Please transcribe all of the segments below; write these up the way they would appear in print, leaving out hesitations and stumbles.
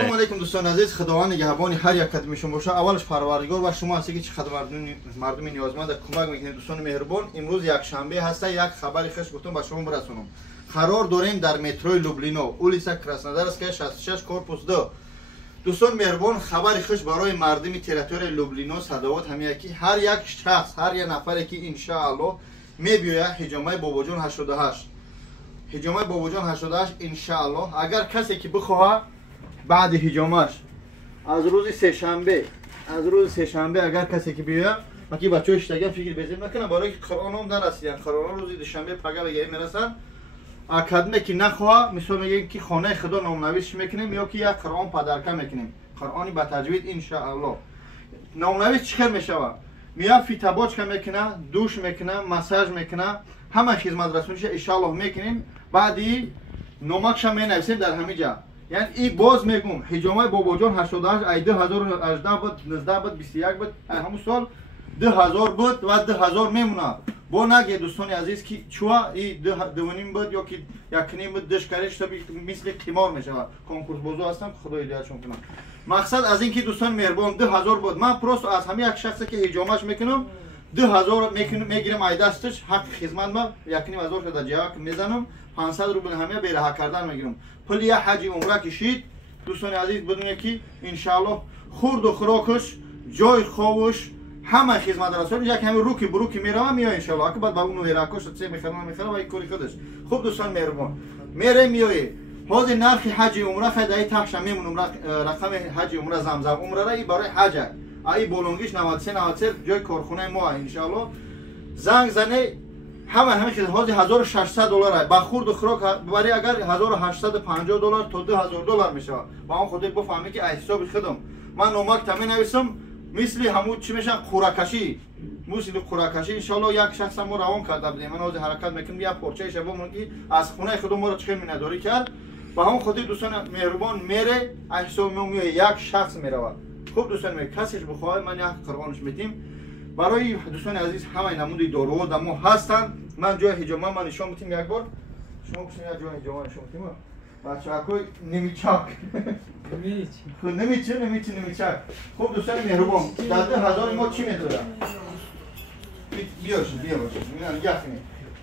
السلام علیکم دوستان عزیز، خداوند نگهبان هر یک قدم شما باشه. اولش پروردگار و شما هستی که چقدر مردم نیازمند کمک میکنید. دوستان مهربان، امروز یک شنبه هست، یک خبر خوش گفتم به شما برسونم. قرار داریم در متروی لوبلینو اولیسا کراسنودارسکای 66 کورپوس 2. دوستان مهربان، خبر خوش برای مردم تریتوری لوبلینو صداوت همین که هر یک شخص، هر یک نفری که ان شاء الله میبیاید حجامه باباجان 88 حجامه باباجان 88 ان شاء الله، اگر کسی که بخواه بعد حجامش از روز سه شنبه اگر کسی که بیاد مکی بچه‌ها اشتگان فکر بزنیم نکنه برای قرآن هم نرسیدن. قرآن روز دوشنبه پگاه بگه میرسن اکادمی که نخواه مثلا میگیم که خانه خدا نامنویس میکنیم یا که یک قرآن پدرکه میکنیم، قرآنی با تجوید ان شاء الله. نامنویس چیکار میشوه؟ میاد فیتاباچ میکنه، دوش میکنه، مساج میکنه، همه خدمت رسونیش ان شاء الله میکنیم. بعدی نمکش هم مینویسیم در همین جا. یعنی این باز میگم حجامه باباجان 88 ای 2018 بود، 19 بود، 21 بود، همون سال 2000 بود و 2000 میمونه. با نگه دوستان عزیز که چوا این 2.5 بود یا که 1.5 بود دشکارش تا مثل قمار میشه. کنکورس بازو هستم خدای دیدشون کنم. مقصد از این که دوستان مهربان 2000 بود، من پروست از همه یک شخصی که حجامش میکنم 2000 میگیرم ای دستش حق خدمت ما 1.5 شده جاک میزنم 500 روبل همه بیره کردن میگیرم. پول یا حج عمره کشید دوستان عزیز بدون که ان شاء الله خورد و خوراکش، جای خوابش، همه خدمت رسول یک همین روکی بروکی میره میاد ان شاء الله. که بعد با اون ویراکش چه میخرن و این کاری خودش. خوب دوستان مهربان میره میاد حاضر نرخ حج عمره خدای تخش میمونم رقم حج عمره زمزم عمره را برای حج ای بولونگیش 93 جای کارخونه ما ان شاء الله زنگ زنه همه خیلی حاضر 1600 دلار با خورد و خوراک برای اگر 1850 دلار تا 2000 دلار میشه. با اون خودت بفهمی که حساب خودم من نمک تامین نویسم مثل همون چی میشه قراکشی مثل قراکشی ان شاء الله یک شخص ما روان کرده بودیم. من از حرکت میکنم یا پرچه شبو من که از خونه خودم ما رو چه مینداری کرد. با اون خودت دوستان مهربان میره حساب میاد یک شخص میره. خوب دوستان می کسیش بخواد من یک قربانش میدیم. برای دوستان عزیز همه نمونه دارو دمو هستن. من جای حجامه من نشون میدم یک بار. شما بشین یک جای حجامه نشون میدم. بچه‌ها کوی نمیچاک. نمیچاک. خوب دوستان مهربان در 2000 ما چی میذارم؟ بیا باش. اینا یخنی.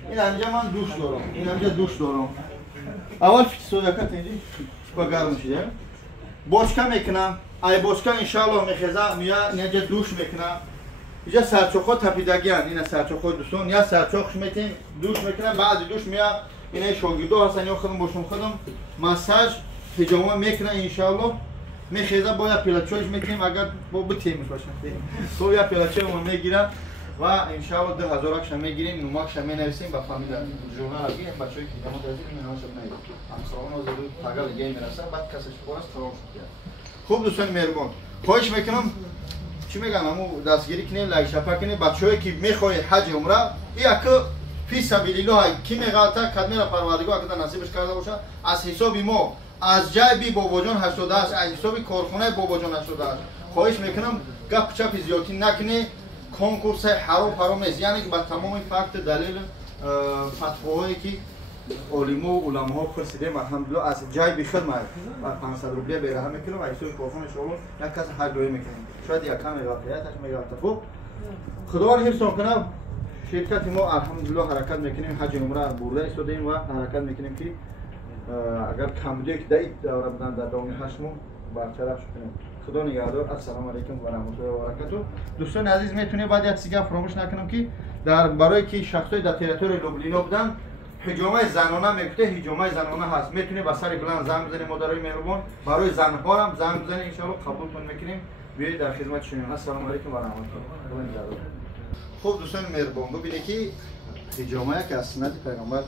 این اینجا من دوش دارم. این اینجا دوش دارم. اول فیتسوداکت اینجا با گرم شده. باشکا میکنم. ای باشکا ان شاء الله میخزا میاد اینجا دوش میکنم. اینجا سرچوخا تپیدگیان. اینا سرچوخا دوستان یا سرچوخش میتین دوش میکنم. بعد دوش میاد اینا شاگردو هستن یا خودم باشم خودم مساج حجامه میکنم ان شاء الله. میخزا با یا پلاچوش میتیم اگر با بتیم باشه. تو یا پلاچو ما میگیرم و ان شاء الله 2000 کش میگیریم نمکش مینویسیم با فامیل ژورنال میگیم بچه‌ای که ما داریم مناسب نیست. همسران از رو پاگل گیم میرسه بعد کسش پوست خراب شد. خوب دوستان مهربان خواهش میکنم چی میگم همو دستگیری کنیم لایک شفا کنیم. بچه‌ای که میخواد حج عمره یک فی سبیل الله کی میگاتا کدمی را پروردگار که نصیبش کرده باشه از حساب ما از جای بی باباجان 88 از حساب کارخانه باباجان 88 خواهش میکنم گپ چپ زیادی نکنی. کنکورس حرام نیست. یعنی با تمام فکت دلیل فتواهایی که علما و علماء پرسیدیم الحمدلله از جای بی خدمت با 500 روبل بیره میکنم و حساب کارخانه شما یک کس هر دوی میکنیم. شاید یک کم واقعیتش میگه خوب خداوند حفظ کنه. شرکت ما الحمدلله حرکت میکنیم حج عمره برده استودیم و حرکت میکنیم که اگر کم بوده که دید دوره بدن در دامی هشمون برطرف کنیم. خدا نگهدار. السلام علیکم و رحمت الله و برکاته. دوستان عزیز میتونه بعد یک چیزی فراموش نکنم که در برای که شخصای در تریتوری لوبلینو بودن حجامه زنانه میگفته حجامه زنانه هست. میتونه با سر بلند زنگ بزنیم مادرای مهربان برای زنها هم زنگ بزنیم ان شاء الله قبولتون میکنیم. بیاید در خدمت شما. السلام علیکم و رحمت الله. خوب دوستان مهربان ببینید که حجامه که از سنت پیامبر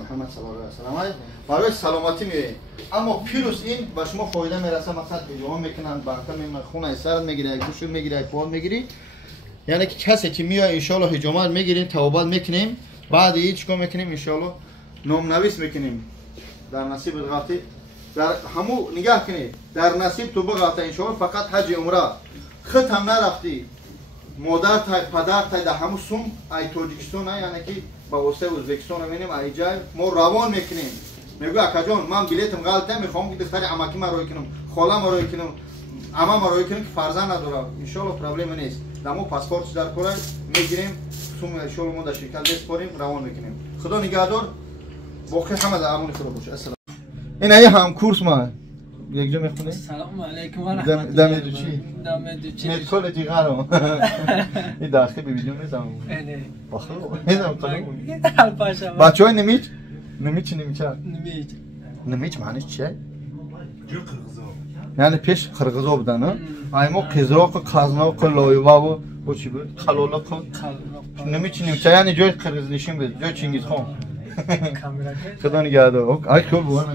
محمد صلی الله علیه و سلم برای سلامتی میره. اما پیروز این به شما فایده میرسه. مثلا حجامه میکنن بانکا میمن خونه سر میگیره گوشو میگیره پول میگیری. یعنی که کسی که میاد ان شاء الله حجامه میگیریم توبه میکنیم. بعد هیچ کار میکنیم ان شاء الله نامنویس میکنیم در نصیب غلطی در همو نگاه کنید در نصیب تو بغلطه ان شاء الله فقط حج عمره خط هم نرفتی مادر تای پدر تای در همو سوم ای تاجیکستان یعنی که با واسطه ازبکستان میریم ای جای ما روان میکنیم. میگه اکا جان من بلیتم غلطه میخوام که دختر عمکی من روی کنم. خالم رو کنم اما ما رو کنم که فرزند نداره انشالله پرابلم نیست دمو پاسپورت در کره میگیریم سوم انشالله ما در شرکت بسپاریم روان میکنیم خدا نگهدار باقی همه در امان خدا باشه السلام این ای هم کورس ما یک جا میخونی سلام علیکم و رحمت الله دم دو چی دم دو چی میتکل جیگارم این داخل به ویدیو میذارم نه باخر میذارم حال پاشا بچهای نمیچ نمیچ معنیش چیه یعنی پیش قرغزا بودن ها ایما قزراق قزناق لایوا و چی بود خلالاق نمیچ یعنی جای قرغز نشین بود جای چنگیز خان خدا نگهدار ای خوب بود